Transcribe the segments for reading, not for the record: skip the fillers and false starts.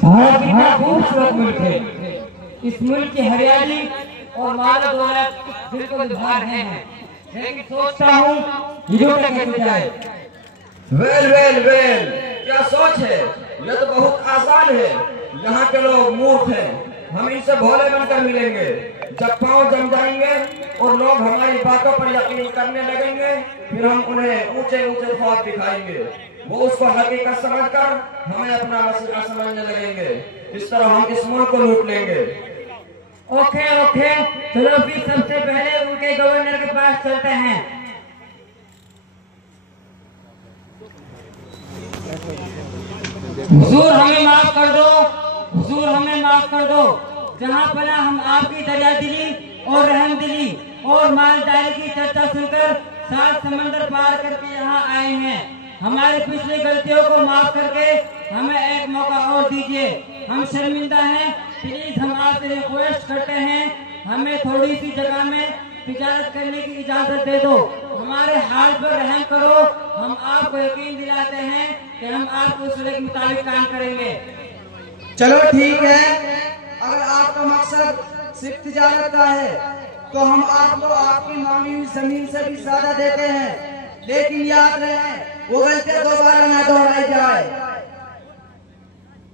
भारत इतना खूबसूरत मुल्क है। इस मुल्क की हरियाली और माल दौलत दिल को लुभा रहे हैं, लेकिन सोचता हूँ यूरोप कैसे जाए। वेल वेल वेल, क्या सोच है? यह तो बहुत आसान है। यहाँ के लोग मूर्ख हैं। हम इनसे भोले बनकर मिलेंगे। जब पांव जम जाएंगे और लोग हमारी बातों पर यकीन करने लगेंगे, फिर हम उन्हें ऊंचे ऊंचे ख्वाब दिखाएंगे। वो उसको हकीकत समझकर हमें अपना मसला समझने लगेंगे। इस तरह हम इस मुल्क को लूट लेंगे। ओके ओके, चलो फिर सबसे पहले उनके गवर्नर के पास चलते हैं। हुजूर हमें माफ कर दो, हुजूर हमें माफ कर दो। जहाँ पना हम आपकी दरिया दिली और रहम दिली और मालदारी की चर्चा सुनकर 7 समंदर पार करके यहाँ आए हैं। हमारे पिछली गलतियों को माफ करके हमें एक मौका और दीजिए। हम शर्मिंदा हैं, प्लीज हम आपसे रिक्वेस्ट करते हैं, हमें थोड़ी सी जगह में तिजारत करने की इजाजत दे दो। हमारे हाल पर रहम करो। हम आपको यकीन दिलाते हैं कि हम आपको उसूल के मुताबिक काम करेंगे। चलो ठीक है, अगर आपका मकसद सिर्फ तिजारत का है तो हम आपको आपकी मांगी हुई जमीन से भी ज्यादा देते हैं, लेकिन याद रहे वो गलती दोबारा न दोहराई जाए।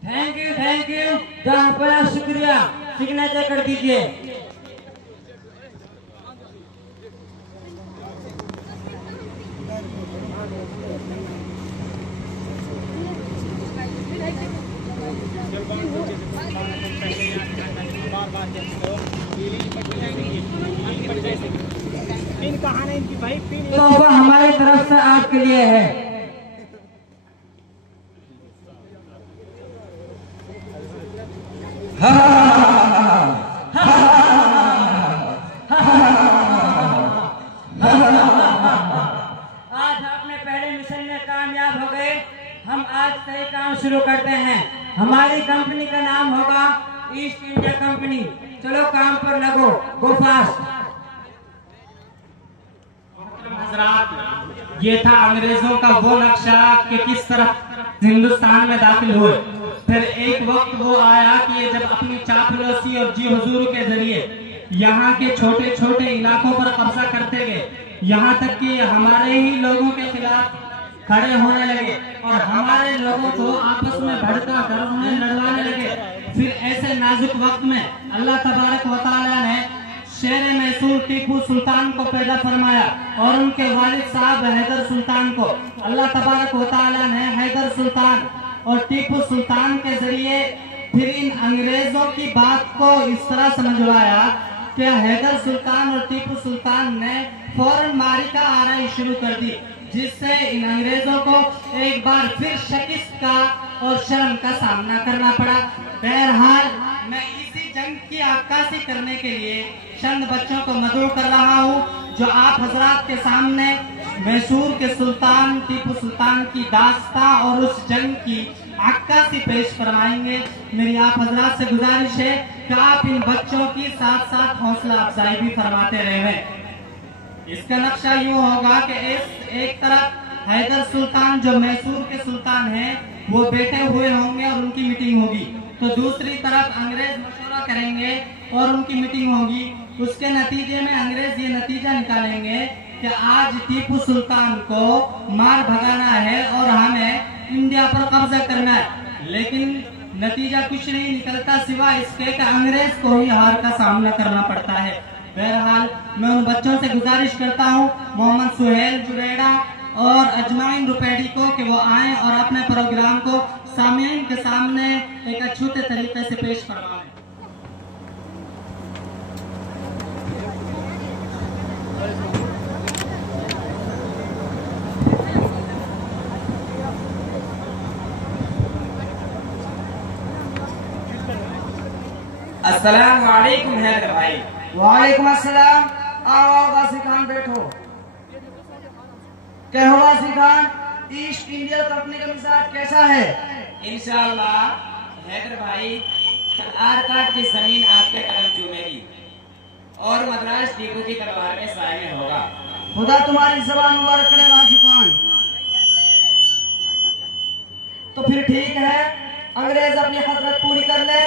थैंक यू, जहाँ बड़ा शुक्रिया। सिग्नेचर कर दीजिए। तोहफा हमारी तरफ से आपके लिए है। आज आपने पहले मिशन में कामयाब हो गए। हम आज से काम शुरू करते हैं। हमारी कंपनी का नाम होगा ईस्ट इंडिया कंपनी। चलो काम पर लगो, गो फास्ट। ये था अंग्रेजों का वो नक्शा कि किस तरह हिंदुस्तान में दाखिल हुए। फिर एक वक्त वो आया कि ये जब अपनी चापलूसी और जी हुजूर के जरिए यहाँ के छोटे छोटे इलाकों पर कब्जा करते गए, यहाँ तक कि हमारे ही लोगों के खिलाफ खड़े होने लगे और हमारे लोगों को आपस में भड़का कर उन्हें लड़वाने लगे। फिर ऐसे नाजुक वक्त में अल्लाह तबारक व तआला ने शेर मैसूर टीपू सुल्तान को पैदा फरमाया और उनके वालिद साहब हैदर सुल्तान को। अल्लाह तबारक व तआला ने हैदर सुल्तान और टीपू सुल्तान के जरिए फिर इन अंग्रेजों की बात को इस तरह समझवाया कि हैदर सुल्तान और टीपू सुल्तान ने फौरन मारिका आराई शुरू कर दी, जिससे इन अंग्रेजों को एक बार फिर शिकस्त का और शर्म का सामना करना पड़ा। बहरहाल मैं इसी जंग की अक्कासी करने के लिए चंद बच्चों को मदऊ कर रहा हूँ, जो आप हजरात के सामने मैसूर के सुल्तान टीपू सुल्तान की दास्तां और उस जंग की अक्कासी पेश फरमाएंगे। मेरी आप हजरात से गुजारिश है कि आप इन बच्चों की साथ साथ हौसला अफजाई भी फरमाते रहें। इसका नक्शा यूँ होगा कि एक तरफ हैदर सुल्तान जो मैसूर के सुल्तान हैं वो बैठे हुए होंगे और उनकी मीटिंग होगी, तो दूसरी तरफ अंग्रेज मशवरा करेंगे और उनकी मीटिंग होगी। उसके नतीजे में अंग्रेज ये नतीजा निकालेंगे कि आज टीपू सुल्तान को मार भगाना है और हमें इंडिया पर कब्जा करना है, लेकिन नतीजा कुछ नहीं निकलता सिवाय इसके कि अंग्रेज को ही हार का सामना करना पड़ता है। बहरहाल मैं उन बच्चों से गुजारिश करता हूँ, मोहम्मद सुहेल जुरेड़ा और अजमाइन रुपैडी को, कि वो आए और अपने प्रोग्राम को सामीन के सामने एक अच्छे तरीके से पेश करवाएं। अस्सलाम वालेकुम हैदर भाई। वालेकुम अस्सलाम। आओ वासी खान बैठो। क्या हो वासी खान, ईस्ट इंडिया कंपनी का मिजाज कैसा है? इंशाअल्लाह हैदर भाई, आरकाट की जमीन आपके कदम चूमेगी और मद्रास टीपू की तलवार के साए में होगा। खुदा तुम्हारी जबान मुबारक करे वासी खान। तो फिर ठीक है, अंग्रेज अपनी हसरत पूरी कर ले,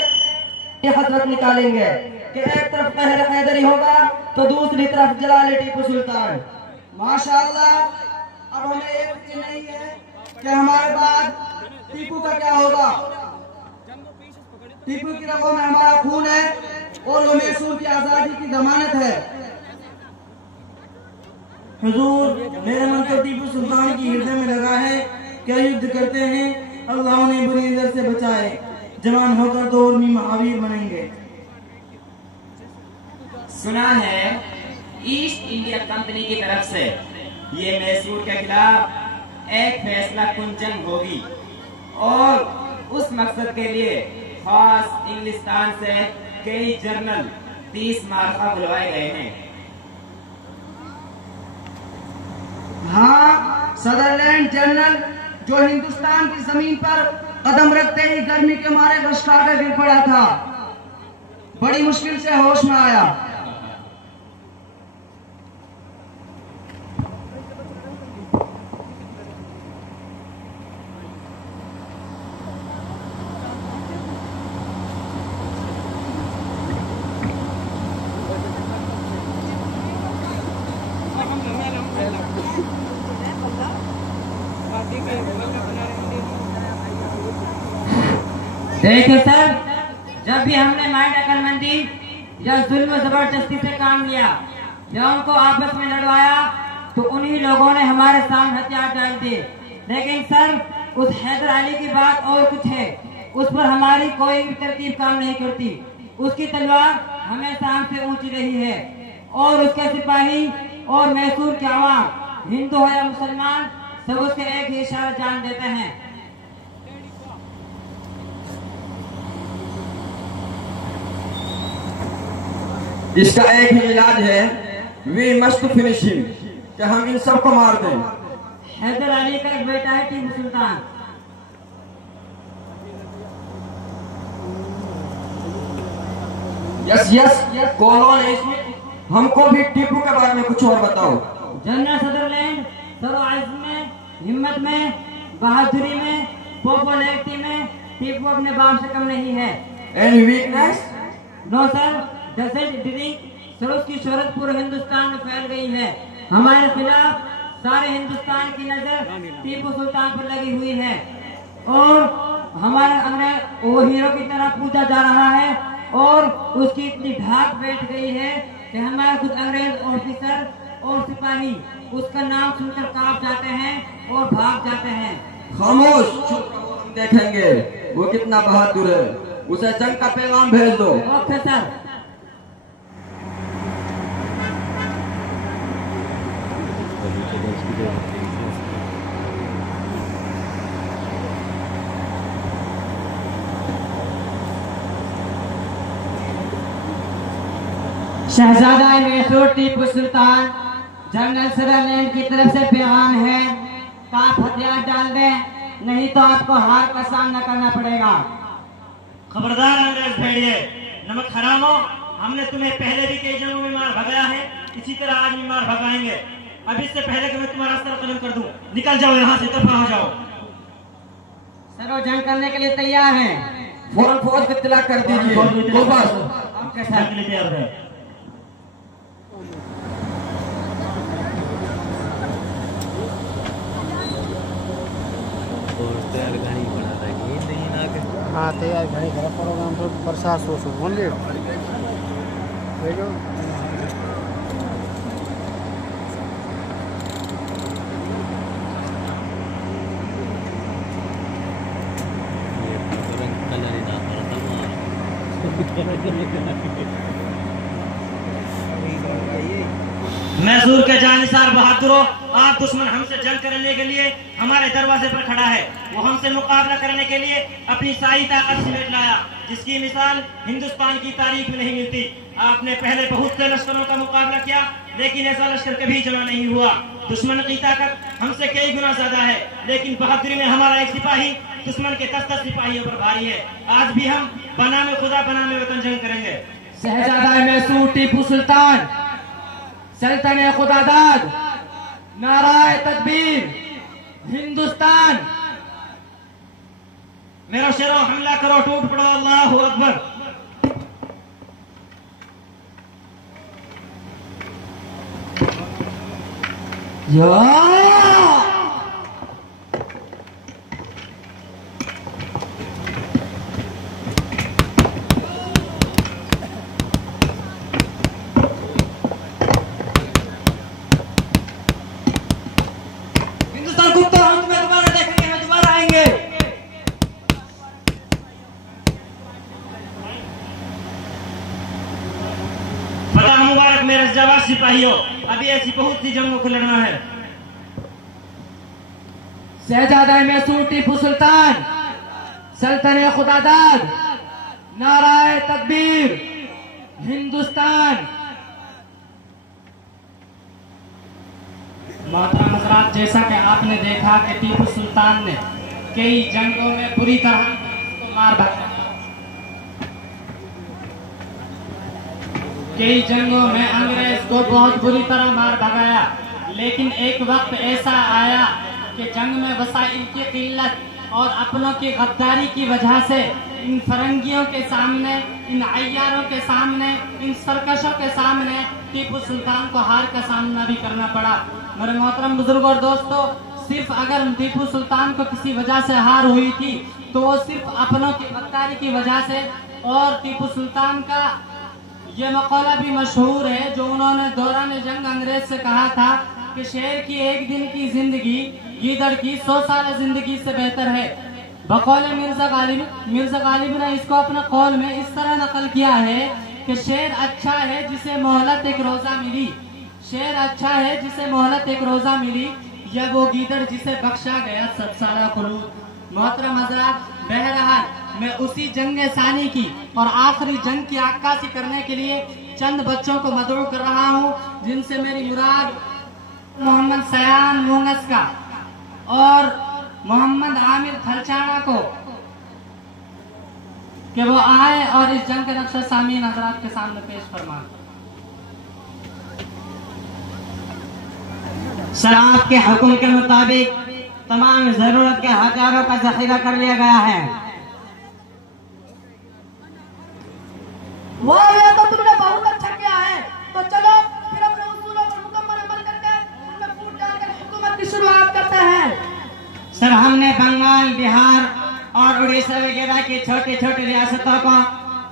ये हसरत निकालेंगे कि एक तरफ कहर हैदरी होगा तो दूसरी तरफ जलाल टीपू सुल्तान। माशाअल्लाह, अब हमें ये फिक्र नहीं है कि हमारे बाद टीपू का क्या होगा। टीपू की रगों में हमारा खून है और वो मैसूर की आजादी की जमानत है। हुजूर, मेरा मन तो टीपू सुल्तान की हृदय में लगा है। क्या युद्ध करते हैं, अल्लाह ने बुरी नजर से बचाए। जवान होकर तो उर्मी महावीर बनेंगे। सुना है ईस्ट इंडिया कंपनी की तरफ से ये मैसूर के खिलाफ एक फैसला कुन जंग होगी और उस मकसद के लिए खास इंग्लिस्तान से कई जर्नल 30 मार्का बुलवाए गए हैं। हाँ, सदरलैंड जनरल जो हिंदुस्तान की जमीन पर कदम रखते ही गर्मी के मारे रश्का कर गिर पड़ा था, बड़ी मुश्किल से होश में आया। देखिए सर, जब भी हमने माइंड अकलमंदी या जुल्म जबरदस्ती से काम लिया या उनको आपस में लड़वाया तो उन्हीं लोगों ने हमारे सामने हथियार डाल दिए। लेकिन सर, उस हैदर अली की बात और कुछ है, उस पर हमारी कोई भी तरकीब काम नहीं करती। उसकी तलवार हमेशा हमसे ऊंची रही है और उसके सिपाही और मैसूर के आवाम, हिंदू हो या मुसलमान, सब उसके एक ही इशारा जान देते हैं। इसका एक ही इलाज है, वी मस्ट फिनिश हिम, कि हम इन सबको मार दें। हैदर अली का एक बेटा है Tipu Sultan. Yes yes, colon है इसमें। हमको भी टीपू के बारे में कुछ और बताओ। जनरल सदरलैंड सरोइज्म में, हिम्मत में, बहादुरी में, पॉपुलैरिटी में टीपू अपने बाप से कम नहीं है। Any weakness? No sir, doesn't drink. Sir, उसकी शोहरत पूरे हिंदुस्तान में फैल गई है। हमारे खिलाफ सारे हिंदुस्तान की नजर टीपू सुल्तान पर लगी हुई है और हमारे अंग्रेज वो हीरो की तरह पूजा जा रहा है और उसकी इतनी ढाक बैठ गई है कि हमारे कुछ अंग्रेज ऑफिसर और सिपाही उसका नाम सुनकर कांप जाते हैं और भाग जाते हैं। खामोश, चुप रहो, हम देखेंगे वो कितना बहादुर है। उसे जंग का पैगाम भेज दो। Okay sir. शहजादा मैसूर टीपू सुल्तान जनरल सदरलैंड की तरफ से पैगाम है, आप हथियार डाल दें, नहीं तो आपको हार का सामना करना पड़ेगा। खबरदार अंग्रेज भेड़िए, नमक हराम हो। हमने तुम्हें पहले भी कई जंगों में मार भगाया है, इसी तरह आज भी मार भगाएंगे। अब इससे पहले कि मैं तुम्हारा सर कलम कर दूं, निकल जाओ यहाँ से, दफा हो जाओ। सर, वो जंग करने के लिए तैयार हैं। फौरन फौज को इत्तला कर दीजिए। वो बस आपके साथ तैयार है। हाँ, तैयार घणी घर प्रोग्राम तो प्रसाद सो ओनली देखो मैसूर के जानिसार बहादुरों, आप दुश्मन हमसे जंग करने के लिए हमारे दरवाजे पर खड़ा है। वो हमसे मुकाबला करने के लिए अपनी सारी ताकत समेट लाया, जिसकी मिसाल हिंदुस्तान की तारीख में नहीं मिलती। आपने पहले बहुत से लश्करों का मुकाबला किया, लेकिन ऐसा लश्कर कभी जमा नहीं हुआ। दुश्मन की ताकत हमसे कई गुना ज्यादा है, लेकिन बहादुरी में हमारा एक सिपाही दुश्मन के 10-10 सिपाहियों पर भारी है। आज भी हम बनामे खुदा बनामे वतन जंग करेंगे। शहजादा मैसूर टीपू सुल्तान, सल्तन खुदादाद, नाराए तकबीर, हिंदुस्तान। मेरा शेरो हमला करो, टूट पड़ो, अल्लाहु अकबर। हिंदुस्तान गुप्त, हम तुम्हें दोबारा देखेंगे, हम दोबारा आएंगे। फतह मुबारक मेरे जवाब सिपाहियों, अभी ऐसी बहुत सी जंगों को लड़ना है। शहजादा मैसूर टीपू सुल्तान, सल्तनत खुदादाद, नाराए तकबीर, हिंदुस्तान। मोहतरम हज़रात, जैसा कि आपने देखा कि टीपू सुल्तान ने कई जंगों में बुरी तरह को मार भगाया, कई जंगों में अंग्रेज को बहुत बुरी तरह मार भगाया, लेकिन एक वक्त ऐसा आया कि जंग में वसाइल की किल्लत और अपनों की गद्दारी की वजह से इन फरंगियों के सामने, इन अय्यारों के सामने, इन सरकशों के सामने टीपू सुल्तान को हार का सामना भी करना पड़ा। मेरे मोहतरम बुजुर्ग और दोस्तों, सिर्फ अगर टीपू सुल्तान को किसी वजह से हार हुई थी तो वो सिर्फ अपनों की गद्दारी की वजह से। और टीपू सुल्तान का ये मकौला भी मशहूर है जो उन्होंने दौरान जंग अंग्रेज से कहा था कि शेर की एक दिन की जिंदगी गीदड़ की 100 साल जिंदगी से बेहतर है। बकौले मिर्जा गालिब ने इसको अपने कौल में इस तरह नकल किया है कि शेर अच्छा है जिसे मोहलत एक रोजा मिली, शेर अच्छा है जिसे मोहलत एक रोजा मिली, या वो गीदड़ जिसे बख्शा गया 100 साल खुलूद। मोहतरम हज़रात, बहरहाल मैं उसी जंग सानी की और आखिरी जंग की अक्कासी करने के लिए चंद बच्चों को मदऊ कर रहा हूँ, जिनसे मेरी मुराद मोहम्मद सयान मुंगस का और मोहम्मद आमिर थलचाना को, कि वो आए और इस जंग के नक्शा सामीन हज़रात के सामने पेश फरमाएं। सर, आपके हुक्म के मुताबिक तमाम जरूरत के हथियारों का जखीरा कर लिया गया है। वाह, ये तो तुमने बहुत अच्छा किया है। तो चलो फिर अपने उसूलों पर मुकम्मल अमल करके उनमें फूट डालकर हुकूमत की शुरुआत करते हैं। सर, हमने बंगाल, बिहार और उड़ीसा वगैरह की छोटी छोटी रियासतों को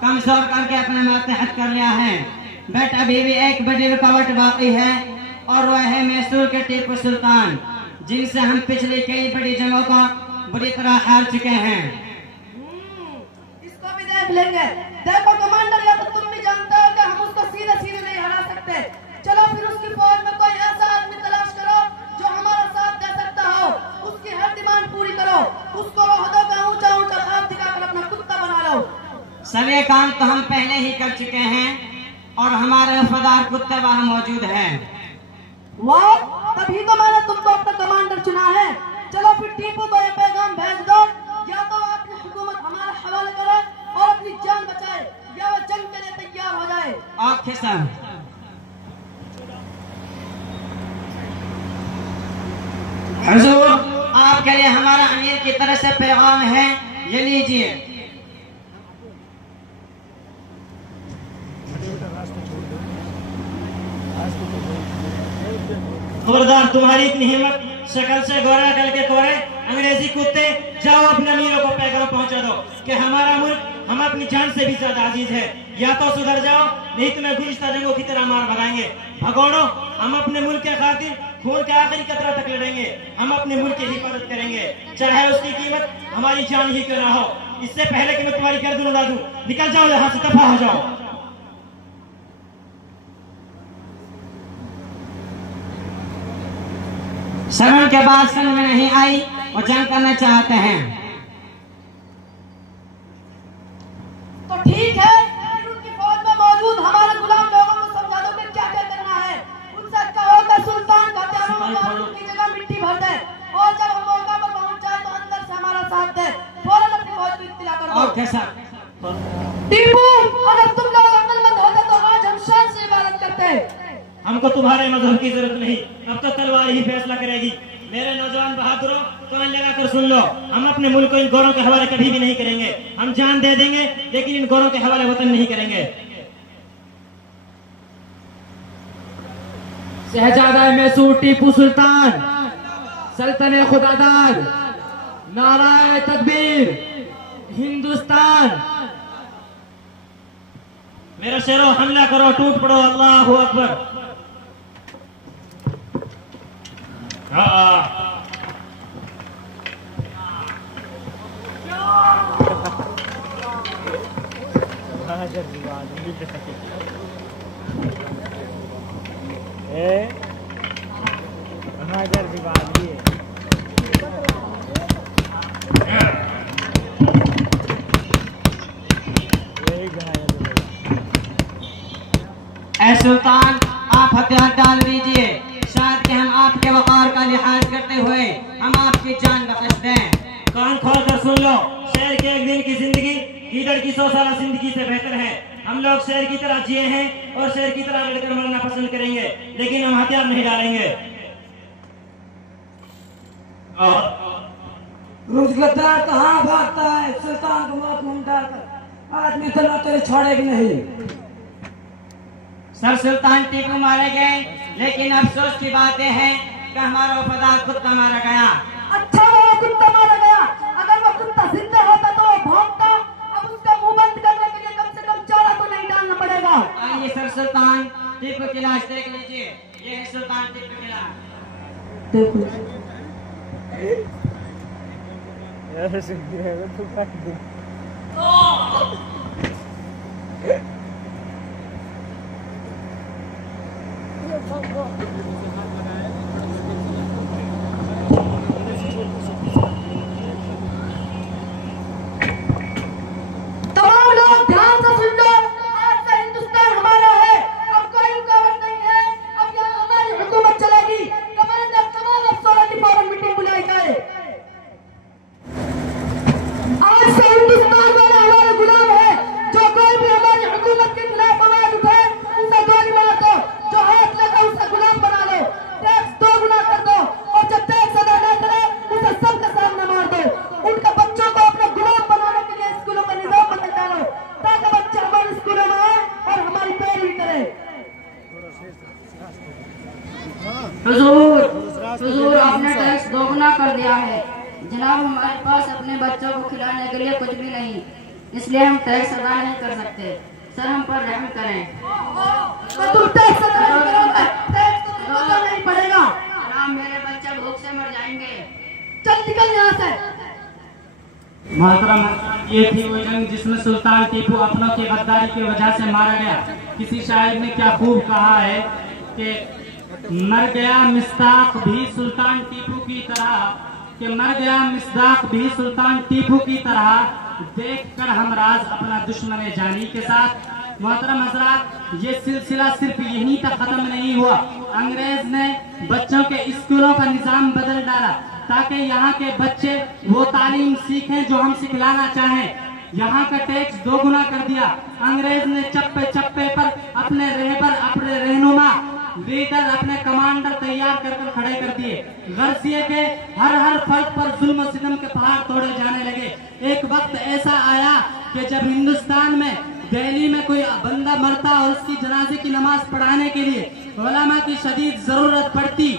कमजोर करके अपने मातहत कर लिया है, बट अभी भी एक बड़ी रुकावट बाकी है और वह है मैसूर के टीपू सुल्तान, जिनसे हम पिछली कई बड़ी जंगों को बुरी तरह हार चुके हैं। इसको भी देख लेंगे। देखो कमांडर, या तो तुम भी जानते हो कि हम उसको सीधे सीधे नहीं हरा सकते। चलो फिर उसकी फौज में कोई ऐसा आदमी तलाश करो जो हमारा साथ दे सकता हो, उसकी हर डिमांड पूरी करो, उसको ओहदों का ऊंचा ऊंचा ख्वाब दिखाकर अपना कुत्ता बना लो। सर, ये काम तो हम पहले ही कर चुके हैं और हमारे वफादार कुत्ते वहाँ मौजूद हैं। वाह, तभी तो मैंने तुमको अपना कमांडर चुना है। चलो फिर टीपू को ये पैगाम भेज दो, या तो अपनी हुकूमत हमारे हवाले करे और अपनी जान बचाए, या वो जंग के लिए तैयार हो जाए। Okay sir. हुजूर, आपके लिए हमारा अमीर की तरफ से पैगाम है, ये लीजिए। खबरदार, तुम्हारी इतनी हिम्मत, शक्ल से गोरा करके कोरे अंग्रेजी कुत्ते, जाओ अपने अमीरों को पैगाम पहुंचा दो कि हमारा मुल्क हम अपनी जान से भी ज्यादा अजीज है। या तो सुधर जाओ, नहीं तुम्हें गुज़िश्ता जंगों की तरह मार भगाएंगे। भगोड़ो, हम अपने मुल्क के खातिर खून के आखिरी कतरा तक लड़ेंगे। हम अपने मुल्क की हिफाजत करेंगे, चाहे उसकी कीमत हमारी जान ही क्यों ना हो। इससे पहले कि मैं तुम्हारी गर्दन उड़ा दूं, निकल जाओ यहाँ से, दफा हो जाओ। समझ के बाद समझ में नहीं आई और जंग करना चाहते हैं तो ठीक है, फिर उनकी फौज में मौजूद हमारे गुलाम लोगों को समझा दो कि क्या क्या करना है। उनसे कहो कि सुल्तान का हथियारों की जगह मिट्टी भर दे, और जब हम मौका पर पहुंच जाए तो अंदर से हमारा साथ दे। फौरन अपनी फौज को इत्तला कर दो। Okay sir. टीपू, अगर तुम लोग अक्लमंद होते तो आज हम शान से इबादत करते। हमको तुम्हारे मजहब की जरूरत नहीं, अब तो तलवार ही फैसला करेगी। मेरे नौजवान बहादुरों, कान लगाकर सुन लो, हम अपने मुल्क को इन गौरों के हवाले कभी भी नहीं करेंगे। हम जान दे देंगे लेकिन इन गौरों के हवाले वतन नहीं करेंगे। शहजादा मैसूर टीपू सुल्तान, सल्तने खुदादार, नाराए तकबीर, हिंदुस्तान। मेरा शेरों, हमला करो, टूट पड़ो, अल्लाहु अकबर। ऐ सुल्तान, आप हथियार डाल दीजिए, शायद कि हम आपके वक़ार का लिहाज करते हुए हम आपकी जान बख्श दें। कान खोल कर सुन लो, शेर के एक दिन की जिंदगी गीदड़ की 100 साल जिंदगी से बेहतर है। हम लोग शेर की तरह जिए हैं और शेर की तरह लड़कर मरना पसंद करेंगे, लेकिन हम हथियार नहीं डालेंगे। रुजगद्दार कहाँ भागता है, सुल्तान को मौत मुंह डालकर आदमी तो तेरे छोड़ेगी नहीं। सर सुल्तान टीपू मारे गए, लेकिन अफसोस की बात यह है कि हमारा वफादार कुत्ता मारा गया। अच्छा वो कुत्ता मारा गया, अगर वो कुत्ता जिंदा होता तो वो भौंकता। अब उसका मुंह बंद करने के लिए कम से कम चारा तो नहीं डालना पड़ेगा। आइए सर सुल्तान टीपू की लाश देख लीजिए, ये है सुल्तान टीपू की लाश। तमाम लोग ध्यान से सुन लो, आज से हिंदुस्तान हमारा है, अब कोई रुकावट नहीं है। अब यहाँ हमारी हुकूमत चलेगी। कमांडर तमाम अफसरों की फौरन मीटिंग बुलाई जाए। आज से हिंदुस्तान वाले हमारे गुलाम है। जो कोई भी हमारी हुकूमत के खिलाफ आवाज उठाए उसे गोली मार दो, जो हाथ लगा उसे गुलाम बना लो, टैक्स 2 गुना कर दो, और जब टैक्स अदा न करे उसे सबके सामने मार दो। उनके बच्चों को अपने गुलाम बनाने के लिए स्कूलों का निजाम बदल डालो, ताकि बच्चे हमारे स्कूलों में आए और हमारी पैरवी करें। हुजूर, आपने टैक्स 2 गुना कर दिया है। जनाब, हमारे पास अपने बच्चों को खिलाने के लिए कुछ भी नहीं, इसलिए हम टैक्स अदा नहीं कर सकते। सर, हम पर रहम करें। तुम टैक्स अदा नहीं करोगे, टैक्स तो तुमको नहीं पड़ेगा। जनाब, मेरे बच्चे भूख से मर जाएंगे। चल निकल यहाँ से। मोहतरम, ये थी वो जंग जिसमें सुल्तान टीपू अपनों की गद्दारी की वजह से मारा गया। किसी शायर ने क्या खूब कहा है कि मर गया मिस्दाक भी सुल्तान टीपू की तरह, कि मर गया मिस्दाक भी सुल्तान टीपू की तरह, देखकर हम राज अपना दुश्मन जानी के साथ। मोहतरम हजरात, ये सिलसिला सिर्फ यहीं तक खत्म नहीं हुआ। अंग्रेज ने बच्चों के स्कूलों का निजाम बदल डाला ताकि यहाँ के बच्चे वो तालीम सीखें जो हम सिखलाना चाहें। यहाँ का टैक्स 2 गुना कर दिया। अंग्रेज ने चप्पे चप्पे पर अपने रहबर, अपने रहनुमा, लीडर, अपने कमांडर तैयार कर खड़े कर दिए। गर्जिए के हर फर्द पर जुल्म सितम के पहाड़ तोड़े जाने लगे। एक वक्त ऐसा आया कि जब हिंदुस्तान में दिल्ली में कोई बंदा मरता और उसकी जनाजे की नमाज पढ़ाने के लिए उलमा की शदीद जरूरत पड़ती,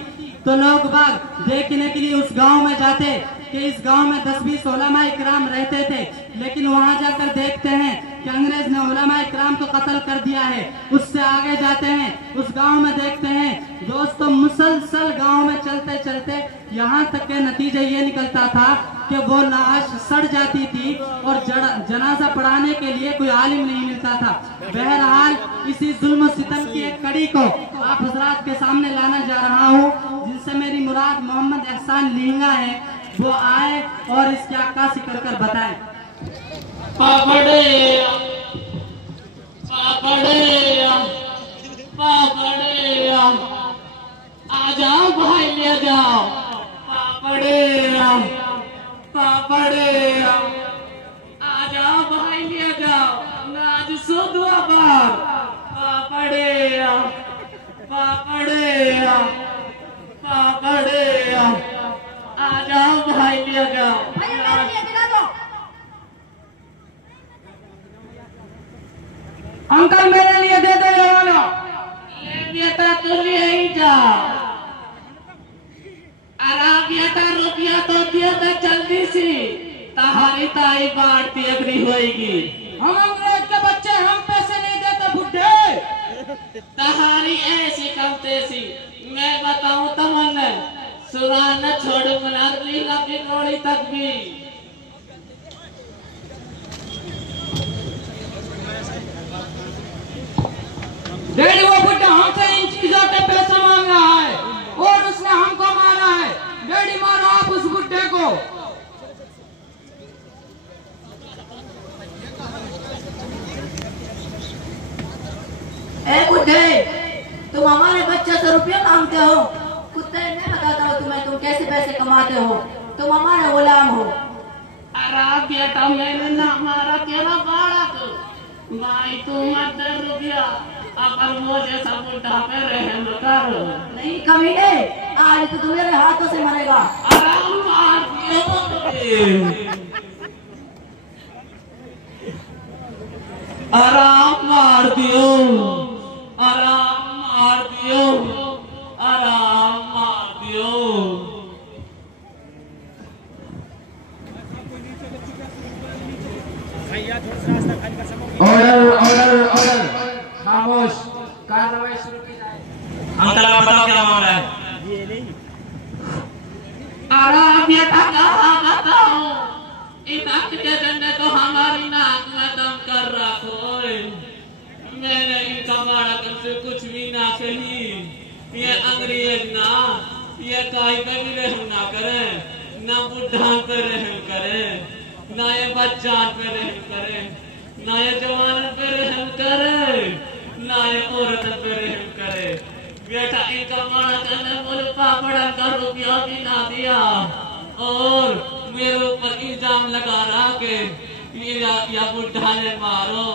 तो लोग बाग देखने के लिए उस गांव में जाते कि इस गांव में 10-20 उलमा इकराम रहते थे। लेकिन वहां जाकर देखते हैं कि अंग्रेज ने उलमा इकराम को कत्ल कर दिया है। उससे आगे जाते हैं, उस गांव में देखते हैं दोस्तों, मुसलसल गांव में चलते चलते यहाँ तक के नतीजा ये निकलता था कि वो लाश सड़ जाती थी और जनाजा पढ़ाने के लिए कोई आलिम नहीं मिलता था। बहरहाल इसी जुल्म सितम की एक कड़ी को आप हजरात के सामने लाना जा रहा हूँ, जिनसे मेरी मुराद मोहम्मद एहसान लिंगा है। वो आए और इसकी अक्कासी कर बताएं। पापड़े पापड़े पापड़े, आ जाओ भाई, ले जाओ। पापड़े पापड़े, आ जाओ भाई, ले जाओ। नाज सो दुआ बार। पापड़े पापड़े पापड़े, तहारी ताई बाढ़ती अगरी होएगी। हम अंग्रेज के बच्चे, हम पैसे नहीं देते बुढ़े। तहारी ऐसी कम तेसी मैं बताऊं तमन्ने सुना न छोड़ूंगा ना अगली ना पिनौड़ी तक भी। डैडी वो बुढ़ा हमसे इन चीजों के पैसे मांग रहा है और उसने हमको मारा है। डैडी मारो आप उस बुढ़े को। ए बुढ़े, तुम हमारे बच्चे से रुपये मांगते हो। कुत्ते, मैं बताता हूँ तुम्हें तुम कैसे पैसे कमाते हो। तुम हमारे गुलाम हो। अरे बेटा मैंने ना मारा तेरा बाड़ा तो भाई तू मत दे रुपया अपन मुझे सब उठा पे रहम कर। नहीं कमीने, आज तो तू मेरे हाथों से मरेगा। आराम मार दियो, आराम मार दियो, आराम मार दियो, आराम मार दियो। ऑर्डर ऑर्डर ऑर्डर, खामोश, कार्रवाई शुरू की जाए। हम तला बताओ क्या मामला है। आराम बेटा कहाँ बताओ, इन अक्त के डंडे तो हमारी नाक में दम कर रखो। मैंने इनका बाड़ा कम से कुछ भी ना कही। ये अंग्रेज ना, ये काई पे भी रहम ना करे, ना बुढ़ा पे रहम करे, ना ये बच्चा पे रहम करे, ना ये जवान पे रहम करे, ना ये औरत पे रहम करे। बेटा इनका बाड़ा करने बोले पापड़ा का रुपया भी ना दिया और मेरे ऊपर इल्जाम लगा रहा कि या बुढ़ा ने मारो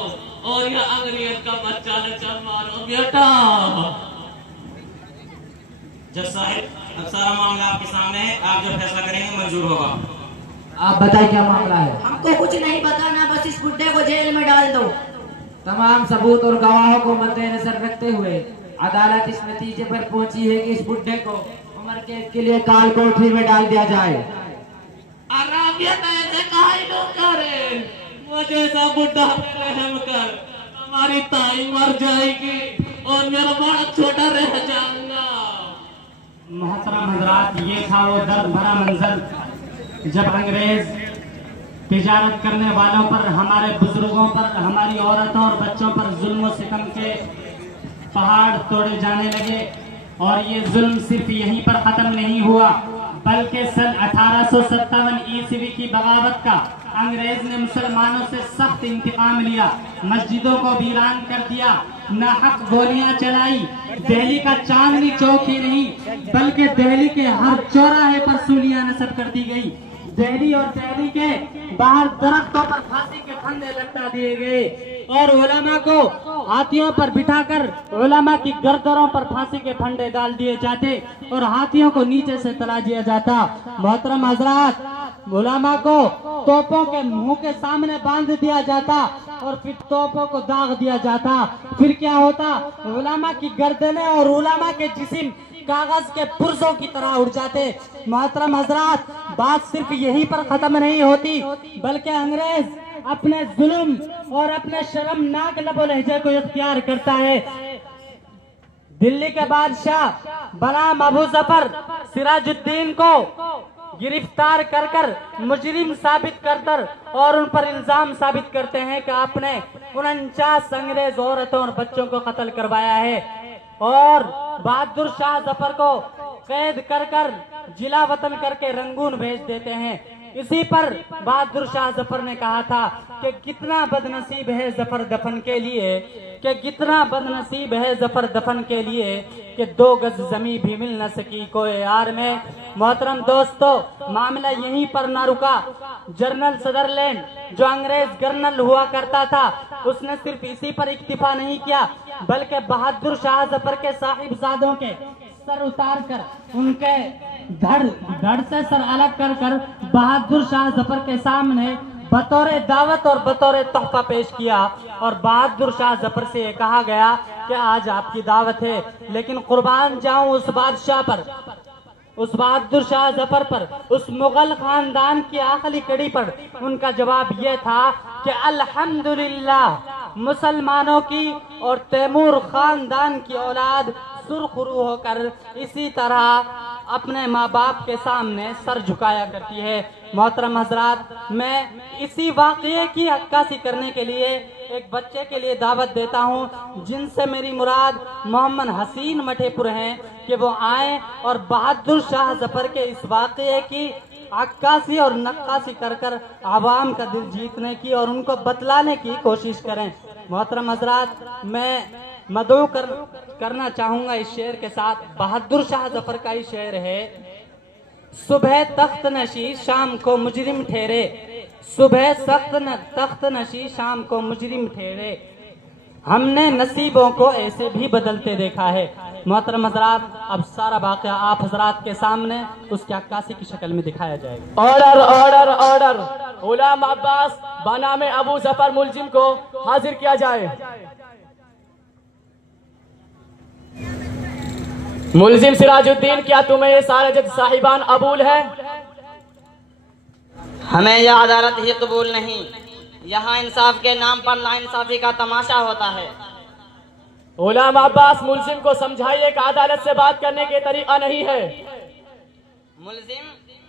और या अंग्रेज का बच्चा ने चल मारो। बेटा जज साहब, अब सारा मामला आपके सामने है, आप जो फैसला करेंगे मंजूर होगा। आप बताइए क्या मामला है। हमको कुछ नहीं बताना, बस इस बुढ़े को जेल में डाल दो। तमाम सबूत और गवाहों को मद्देनजर रखते हुए अदालत इस नतीजे पर पहुंची है कि इस बुढ़े को उम्र कैद के लिए काल कोठरी में डाल दिया जाए। मुझे सब बुढ़ा रहम कर, हमारी ताई मर जाएगी और मेरा बड़ा छोटा रह जाऊंगा। मोहतरम हजरात, ये था वो दर्द भरा मंजर जब अंग्रेज तिजारत करने वालों पर, हमारे बुजुर्गों पर, हमारी औरतों और बच्चों पर जुल्म और सितम के पहाड़ तोड़े जाने लगे। और ये जुल्म सिर्फ यहीं पर खत्म नहीं हुआ, बल्कि सन 1857 ईस्वी की बगावत का अंग्रेज ने मुसलमानों से सख्त इंतकाम लिया। मस्जिदों को वीरान कर दिया, नाहक गोलियां चलाई। दिल्ली का चांदनी चौक ही नहीं बल्कि दिल्ली के हर चौराहे पर सूलियां नस्ब कर दी गई। दिल्ली और दिल्ली के बाहर दरख्तों पर फांसी के फंदे लटका दिए गए और उलमा को हाथियों पर बिठाकर उलमा की गर्दनों पर फांसी के फंदे डाल दिए जाते और हाथियों को नीचे से तला दिया जाता। मोहतरम हजरात, उलमा को तोपों के मुंह के सामने बांध दिया जाता और फिर तोपों को दाग दिया जाता। फिर क्या होता, उलमा की गर्दनें और उलमा के जिस्म कागज के पुर्जों की तरह उड़ जाते। मोहतरम हजरात, बात सिर्फ यहीं पर खत्म नहीं होती, बल्कि अंग्रेज अपने जुल्म और अपने शर्मनाक लबो लहजे को इख्तियार करता है। दिल्ली के बादशाह बनाम अबू जफर सिराजुद्दीन को गिरफ्तार कर मुजरिम साबित कर और उन पर इल्जाम साबित करते हैं कि आपने 49 अंग्रेज औरतों और बच्चों को कत्ल करवाया है और बहादुर शाह जफर को कैद कर जिला वतन करके रंगून भेज देते हैं। इसी पर बहादुर शाह जफर ने कहा था कि कितना बदनसीब है जफर दफन के लिए, कि कितना बदनसीब है जफर दफन के लिए कि 2 गज जमी भी मिल न सकी कोई यार में। मोहतरम दोस्तों, मामला यहीं पर न रुका। जनरल सदरलैंड जो अंग्रेज कर्नल हुआ करता था, उसने सिर्फ इसी पर इक्तिफा नहीं किया बल्कि बहादुर शाह जफर के साहिबजादों के सर उतार कर उनके धड़ से सर अलग कर बहादुर शाह जफर के सामने बतौर दावत और बतौर तोहफा पेश किया और बहादुर शाह जफर से कहा गया कि आज आपकी दावत है, लेकिन कुर्बान जाऊं उस बादशाह पर उस बहादुर शाह जफर पर, उस मुगल खानदान की आखिरी कड़ी पर उनका जवाब यह था कि अल्हम्दुलिल्लाह मुसलमानों की और तैमूर खानदान की औलाद सुरखरू होकर इसी तरह अपने माँ बाप के सामने सर झुकाया करती है। मोहतरम हजरात, मैं इसी वाक़ये की अक्कासी करने के लिए एक बच्चे के लिए दावत देता हूँ, जिनसे मेरी मुराद मोहम्मद हसीन मठेपुर हैं, कि वो आए और बहादुर शाह जफर के इस वाक़ये की अक्कासी और नक्कासी कर कर आवाम का दिल जीतने की और उनको बतलाने की कोशिश करें। मोहतरम हजरात, मैं मदऊ करना चाहूंगा इस शेर के साथ। बहादुर शाह जफर का ही शेर है, सुबह तख्त नशी शाम को मुजरिम ठहरे, सुबह तख्त नशी शाम को मुजरिम ठहरे, हमने नसीबों को ऐसे भी बदलते देखा है। मोहतरम हजरात, अब सारा वाक़या आप हजरात के सामने उसकी अक्कासी की शक्ल में दिखाया जाएगा। ऑर्डर ऑर्डर ऑर्डर, गुलाम अब्बास बनामे अबू जफर मुलजिम को हाजिर किया जाए। मुलजिम सिराजुद्दीन, क्या तुम्हें ये सारे जज साहिबान अबूल है? हमें यह अदालत ही कबूल नहीं, यहाँ इंसाफ के नाम पर नाइंसाफी का तमाशा होता है। गुलाम अब्बास, मुलजिम को समझाइए कि अदालत से बात करने के तरीका नहीं है। मुलजिम,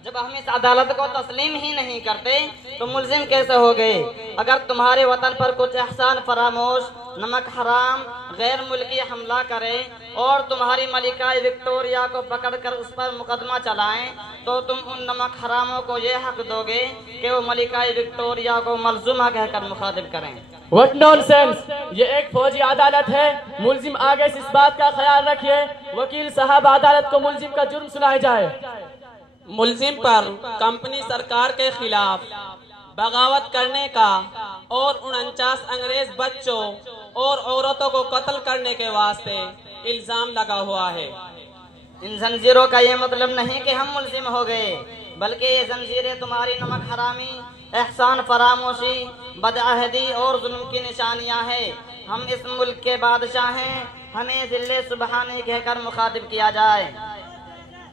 जब हम इस अदालत को तस्लीम ही नहीं करते तो मुलजिम कैसे हो गए? अगर तुम्हारे वतन पर कुछ एहसान फरामोश, नमक हराम, गैर मुल्की हमला करे और तुम्हारी मलिका विक्टोरिया को पकड़कर उस पर मुकदमा चलाएं, तो तुम उन नमक हरामों को ये हक दोगे कि वो मलिका विक्टोरिया को मलजूमा कहकर मुखातिब करें? What nonsense! ये एक फौजी अदालत है। मुलजिम आगे से इस बात का ख्याल रखिए, वकील साहब अदालत को मुलजिम का जुर्म सुनाया जाए। मुलजिम पर कंपनी सरकार के खिलाफ बगावत करने का और 49 अंग्रेज बच्चों और औरतों को कत्ल करने के वास्ते इल्जाम लगा हुआ है। इन जंजीरों का ये मतलब नहीं कि हम मुलजिम हो गए, बल्कि ये जंजीरें तुम्हारी नमक हरामी, एहसान फरामोशी, बदअहदी और जुल्म की निशानियां हैं। हम इस मुल्क के बादशाह हैं, हमें जिल्ले सुबहानी कहकर मुखातिब किया जाए।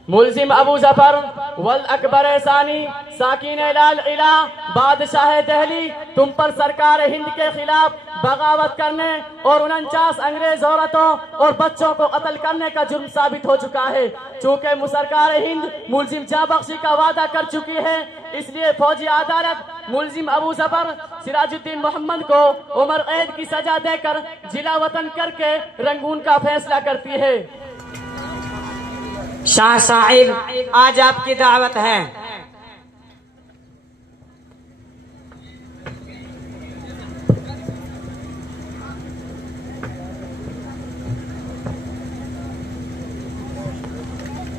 मुलजिम अबू जफर वल अकबर सानी साकिन लाल इला बादशाह दहली, तुम पर सरकार हिंद के खिलाफ बगावत करने और 49 अंग्रेज औरतों और बच्चों को कत्ल करने का जुर्म साबित हो चुका है। चूँकि सरकार हिंद मुलजिम जाबख्शी का वादा कर चुकी है, इसलिए फौजी अदालत मुलजिम अबू जफर सिराजुद्दीन मोहम्मद को उम्र कैद की सजा देकर जिला वतन करके रंगून का फैसला करती है। शाह साहिब, आज आपकी दावत है।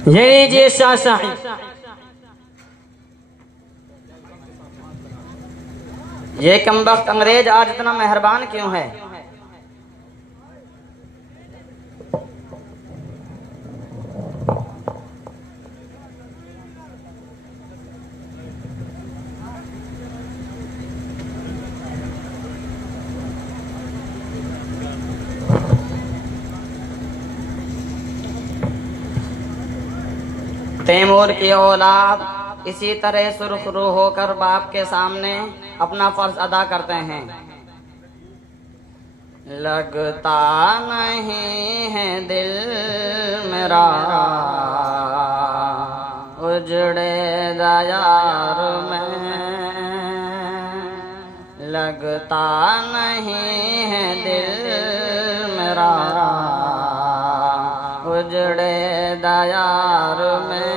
ये लीजिए शाह साहिब, ये कमबख्त अंग्रेज आज इतना मेहरबान क्यों है? तैमूर की औलाद इसी तरह सुरखरू होकर बाप के सामने अपना फर्ज अदा करते हैं। लगता नहीं है दिल मेरा उजड़े यार में, लगता नहीं है दिल मेरा उजड़े यार में,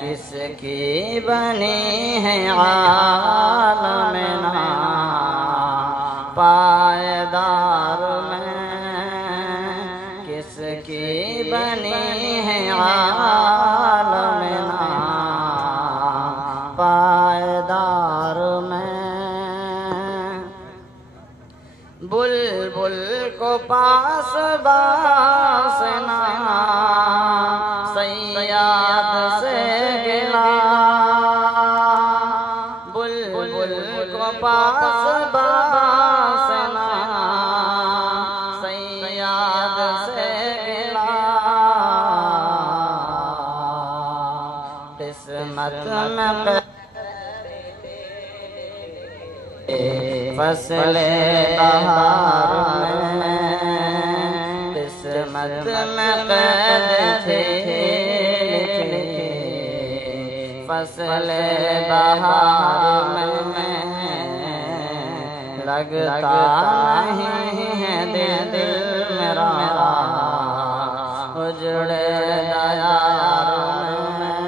किसकी बनी है आलम ना पायदार में, किसकी बनी है आलम ना पायदार में। बुलबुल को पास बासना सैयाद से गिला, बुलबुल को पास बासना सैयाद से गिला, में फसले बहार में किस्मत में कैद थे फसले बहार में लगता नहीं है दिल मेरा उजड़े दयार में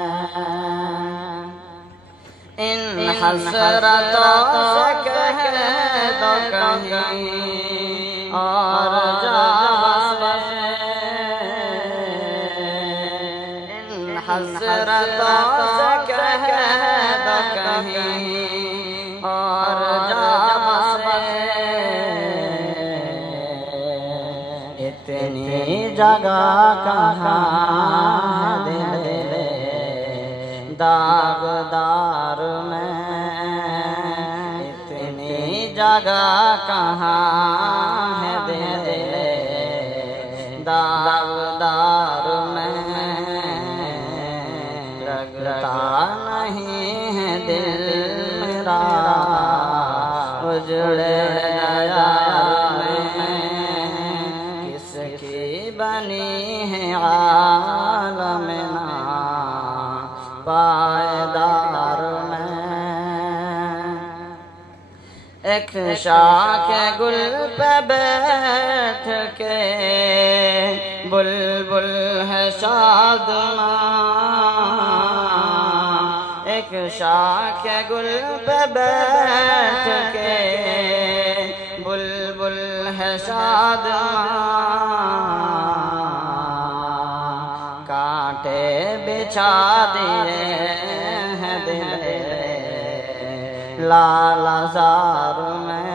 इन हसरतों से कह दो कहीं और जा इन हसरतों से कह दो कहीं और जा इतनी जगह कहाँ दिल दागदार में इतनी जगह कहाँ है दिल दागदार में लगता नहीं है दिल मेरा उजड़े दयार में किसकी बनी है आलम ना पायदार में एक शाख गुल पे बैठ के बुलबुल है शादमा एक शाख गुल पे बैठ के बुलबुल है शादमा कांटे बिछा दिए हैं दिल लालजार में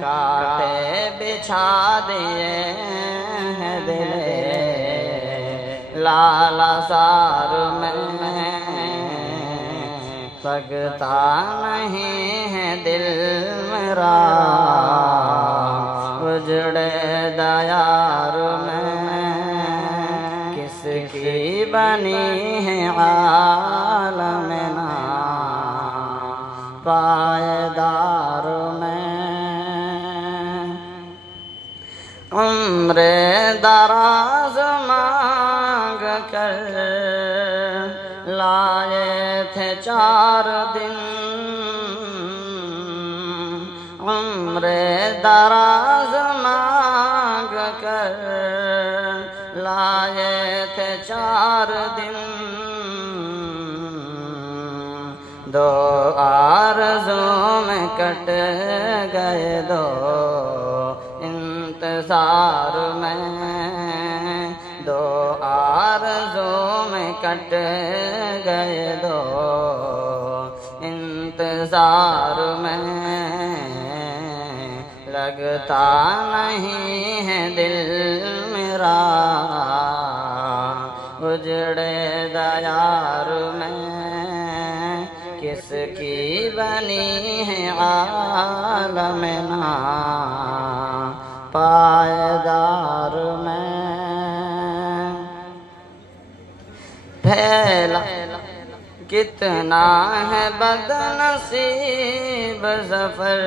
कांटे बिछा दिए हैं दिल लालजार में लगता नहीं है दिल मेरा उजड़े दयार में किसकी बनी है आलम ना पायदार में उम्रे दराज मांग कर लाए थे 4 दिन उम्रे दराज मांग कर लाए थे 4 दिन 2 आरज़ों में कट गए 2 इंतज़ार में 2 आरज़ों में कट गए 2 इंतज़ार में लगता नहीं है दिल मेरा उजड़े दयार में किसकी बनी है आलम ना पायदार में फैला कितना है बदनसीब ज़फ़र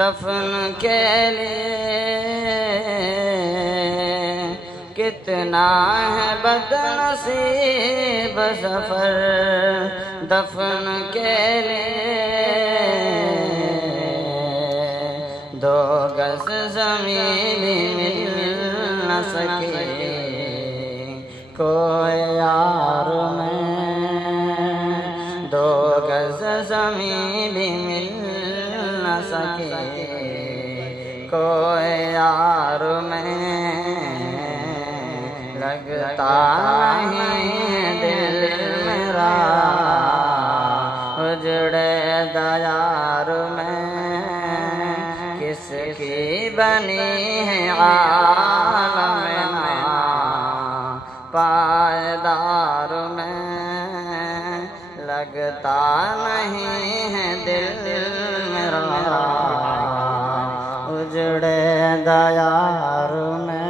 दफन के लिए कितना है बदनसीब ज़फ़र दफन के लिए 2 गज़ ज़मीन मिल न सके कोई यार में 2 गज़ ज़मीन मिल न सके कोई यार में लगता नहीं दिल मेरा उजड़े दयार में किसकी बनी है आलम ना पायदार में लगता नहीं है दिल मेरा उजड़े दयार में।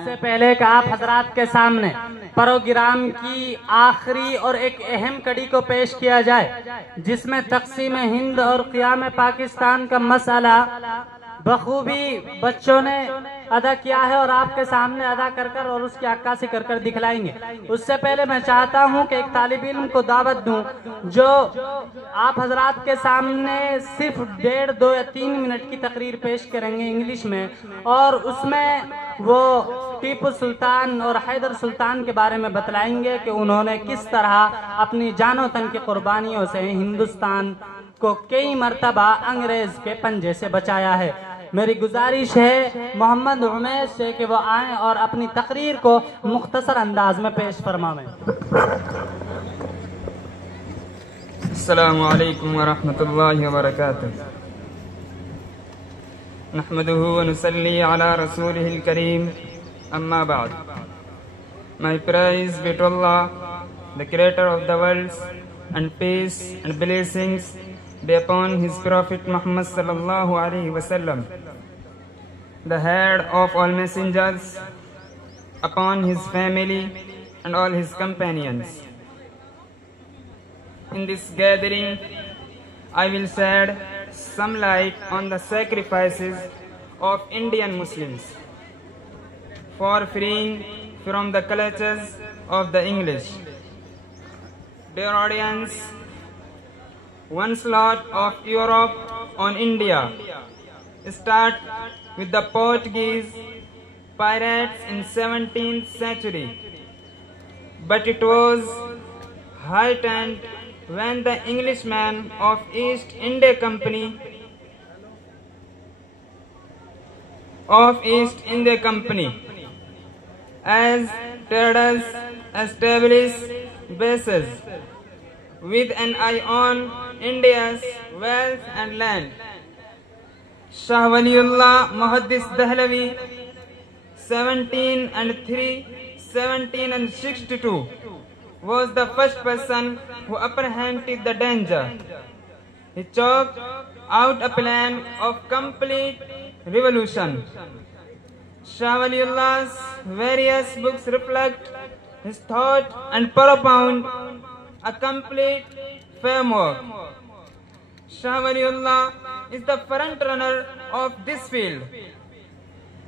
इससे पहले का आप हजरात के सामने प्रोग्राम की आखिरी और एक अहम कड़ी को पेश किया जाए, जिसमें तक़सीम हिंद और क़याम पाकिस्तान का मसला बखूबी बच्चों ने अदा किया है और आपके सामने अदा कर कर और उसकी अक्कासी कर कर दिखलाएंगे। उससे पहले मैं चाहता हूं कि एक तालिब इल्म को दावत दूं जो आप हजरात के सामने सिर्फ 1.5, 2 या 3 मिनट की तकरीर पेश करेंगे इंग्लिश में, और उसमें वो टीपू सुल्तान और हैदर सुल्तान के बारे में बतलाएंगे कि उन्होंने किस तरह अपनी जानो तन की कुर्बानियों से हिंदुस्तान को कई मर्तबा अंग्रेज के पंजे से बचाया है। मेरी गुजारिश है मोहम्मद उमैर से कि वो आएं और अपनी तकरीर को मुख्तसर अंदाज में पेश फरमावें। अस्सलामु अलैकुम व रहमतुल्लाहि व बरकातुहू। नहमदुहु व नुसल्ली अला रसूलिहिल करीम, अम्मा बाद। My praise be to Allah, the creator of the worlds, and peace and blessings be upon his prophet Muhammad sallallahu alaihi wasallam, the head of all messengers, upon his family and all his companions. In this gathering, I will shed some light on the sacrifices of Indian Muslims for freeing from the clutches of the English. Dear audience, onslaught of Europe on India start with the Portuguese pirates in 17th century, but it was heightened when the Englishmen of East India Company as traders established bases with an eye on India's wealth and land. Shah Waliullah Muhaddis Dahlavi 1762 was the first person who apprehended the danger. He chalked out a plan of complete revolution. Shah Waliullah's various books reflect his thought and propound a complete framework. Shah Waliullah is the front runner of this field.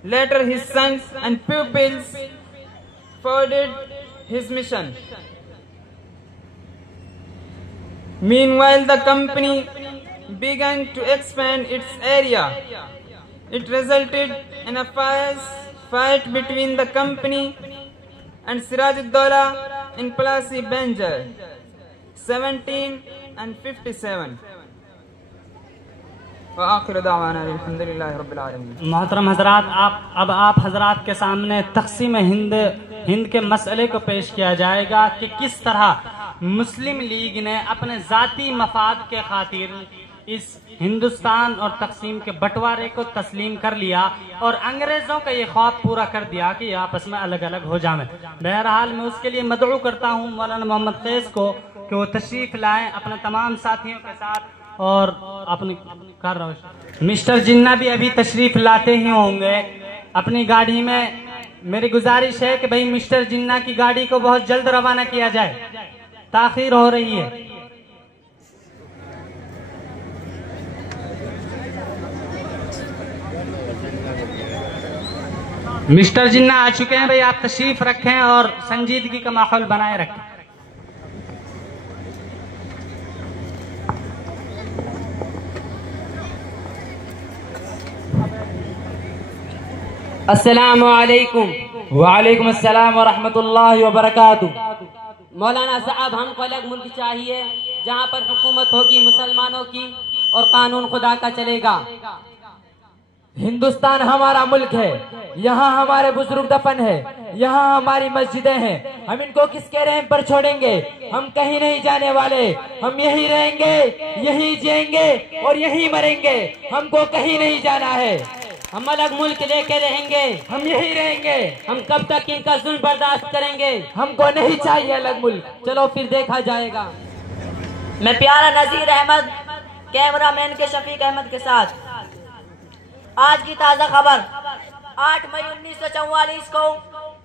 Later his sons and pupils furthered his mission. Meanwhile, the company began to expand its area. It resulted in a fierce fight between the company and Siraj-ud-Dawla in Plassey Benjar, 1757. मोहतरम हजरात, आप हजरात के सामने तक़सीम हिंद के मसले को पेश किया जाएगा कि किस तरह मुस्लिम लीग ने अपने ज़ाती मफाद के खातिर इस हिंदुस्तान और तक़सीम के बंटवारे को तस्लीम कर लिया और अंग्रेज़ों का ये ख्वाब पूरा कर दिया कि आपस में अलग अलग हो जाएं। बहरहाल मैं उसके लिए मदऊ करता हूँ मौलाना मोहम्मद कैस को कि वो तशरीफ़ लाएं अपने तमाम साथियों के साथ, और अपने कर रहा मिस्टर जिन्ना भी अभी तशरीफ़ लाते ही होंगे अपनी गाड़ी में। मेरी गुजारिश है कि भाई मिस्टर जिन्ना की गाड़ी को बहुत जल्द रवाना किया जाए, ताख़ीर हो रही है। मिस्टर जिन्ना आ चुके हैं, भाई आप तशरीफ रखें और संजीदगी का माहौल बनाए रखें। अस्सलामु अलैकुम। वालेकुम अस्सलाम व रहमतुल्लाहि व बरकातुहू। मौलाना साहब, हमको अलग मुल्क चाहिए जहाँ पर हुकूमत होगी मुसलमानों की और कानून खुदा का चलेगा। हिंदुस्तान हमारा मुल्क है, यहाँ हमारे बुजुर्ग दफन है, यहाँ हमारी मस्जिदें हैं। हम इनको किसके रहम पर छोड़ेंगे? हम कहीं नहीं जाने वाले, हम यहीं रहेंगे, यहीं जिएंगे और यहीं मरेंगे। हमको कहीं नहीं जाना है। हम अलग मुल्क लेके रहेंगे, हम यहीं रहेंगे। हम कब तक इनका जुल्म बर्दाश्त करेंगे? हमको नहीं चाहिए अलग मुल्क। चलो फिर देखा जाएगा। मैं प्यारा नजीर अहमद, कैमरामैन के शफीक अहमद के साथ आज की ताज़ा खबर 8 मई 1944 को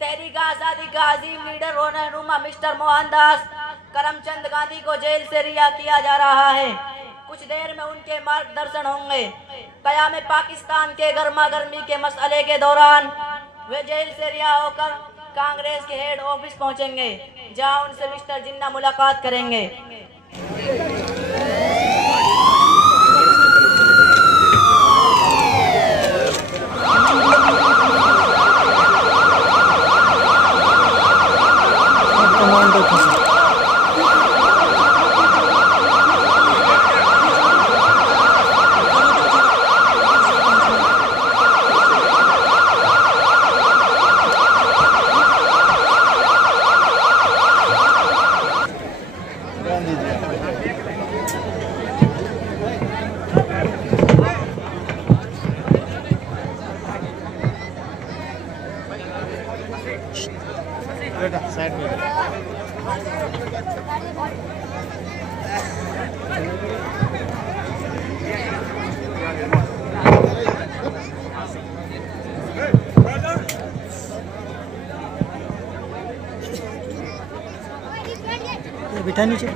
तहरीक आजादी का अजीम लीडर और रहनुमा मिस्टर मोहनदास करमचंद गांधी को जेल से रिहा किया जा रहा है। कुछ देर में उनके मार्गदर्शन होंगे। कयाम पाकिस्तान के गर्मा गर्मी के मसले के दौरान वे जेल से रिहा होकर कांग्रेस के हेड ऑफिस पहुंचेंगे, जहां उनसे मिस्टर जिन्ना मुलाकात करेंगे। साइड में बिठा नीचे।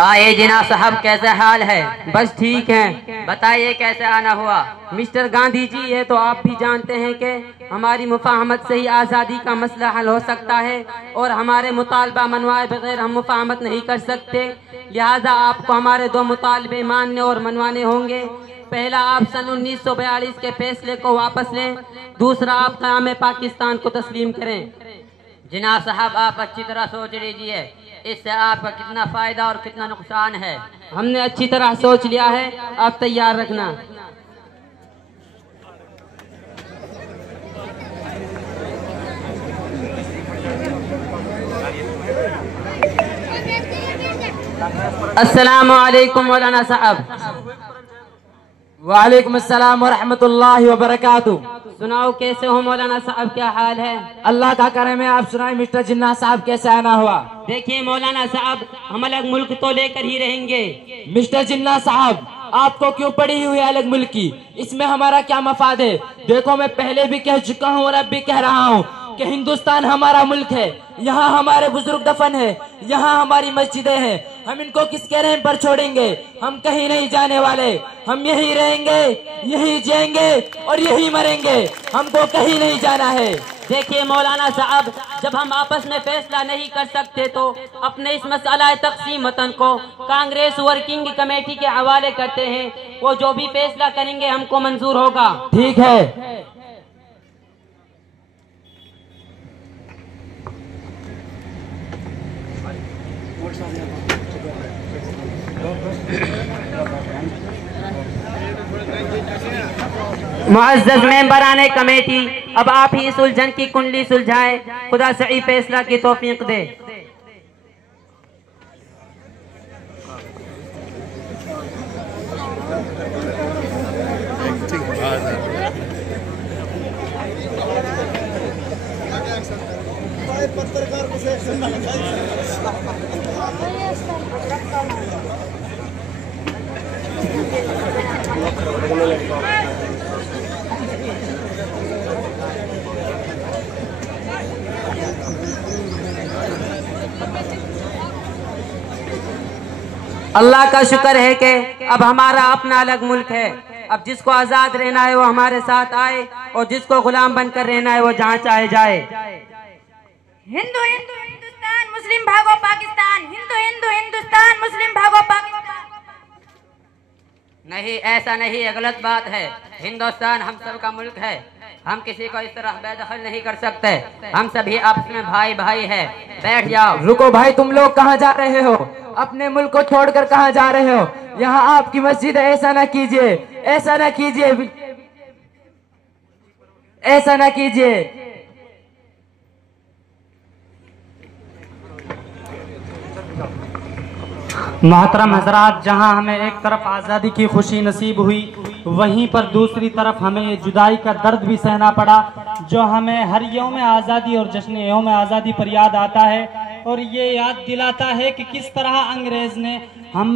आए जिना साहब, कैसे हाल है? बस ठीक है। बताइए कैसे आना हुआ? मिस्टर गांधी जी, ये तो आप भी जानते हैं कि हमारी मुफाहमत से ही आज़ादी का मसला हल हो सकता है और हमारे मुतालबा मनवाए बगैर हम मुफाहमत नहीं कर सकते। लिहाजा आपको हमारे दो मुतालबे मानने और मनवाने होंगे। पहला, आप सन 1942 के फैसले को वापस लें। दूसरा, आप क़याम पाकिस्तान को तस्लीम करें। जिना साहब, आप अच्छी तरह सोच लीजिए, इससे आपका कितना फायदा और कितना नुकसान है। हमने अच्छी तरह सोच लिया है, आप तैयार रखना। अस्सलामु अलैकुम मौलाना साहब। वालेकुम अस्सलाम व रहमतुल्लाहि व बरकातुहू। सुनाओ कैसे हो मौलाना साहब, क्या हाल है? अल्लाह का करम है। आप सुनाए मिस्टर जिन्ना साहब, कैसे आना हुआ? देखिए मौलाना साहब, हम अलग मुल्क तो लेकर ही रहेंगे। मिस्टर जिन्ना साहब, आपको क्यों पड़ी हुई है अलग मुल्क की? इसमें हमारा क्या मफाद है? देखो, मैं पहले भी कह चुका हूँ और अब भी कह रहा हूँ कि हिंदुस्तान हमारा मुल्क है। यहाँ हमारे बुजुर्ग दफन है, यहाँ हमारी मस्जिदें हैं। हम इनको किसके रहम पर छोड़ेंगे? हम कहीं नहीं जाने वाले। हम यही रहेंगे, यही जिएंगे और यही मरेंगे। हमको कहीं नहीं जाना है। देखिए मौलाना साहब, जब हम आपस में फैसला नहीं कर सकते तो अपने इस मसला तकसीम वतन को कांग्रेस वर्किंग कमेटी के हवाले करते हैं। वो जो भी फैसला करेंगे हमको मंजूर होगा। ठीक है। मुअज़्ज़ज़ मेंबराने कमेटी, अब आप ही इस उलझन की कुंडली सुलझाए। खुदा सही फैसला की तौफीक दे। पत्रकार अल्लाह का शुक्र है कि अब हमारा अपना अलग मुल्क है। अब जिसको आजाद रहना है वो हमारे साथ आए और जिसको गुलाम बनकर रहना है वो जहाँ चाहे जाए। हिंदू हिंदू हिंदुस्तान, मुस्लिम भागो पाकिस्तान। हिंदू हिंदू हिंदुस्तान, मुस्लिम भागो पाकिस्तान। नहीं, ऐसा नहीं है, गलत बात है। हिंदुस्तान हम सब का मुल्क है। हम किसी को इस तरह बेदखल नहीं कर सकते। हम सभी आपस में भाई भाई है। बैठ जाओ। रुको भाई, तुम लोग कहाँ जा रहे हो? अपने मुल्क को छोड़कर कहाँ जा रहे हो? यहाँ आपकी मस्जिद है। ऐसा ना कीजिए, ऐसा ना कीजिए, ऐसा ना कीजिए। मोहतरम हजरात, जहां हमें एक तरफ आज़ादी की खुशी नसीब हुई, वहीं पर दूसरी तरफ हमें ये जुदाई का दर्द भी सहना पड़ा, जो हमें हर यौम आज़ादी और जश्न यौम आज़ादी पर याद आता है और ये याद दिलाता है कि किस तरह अंग्रेज ने हम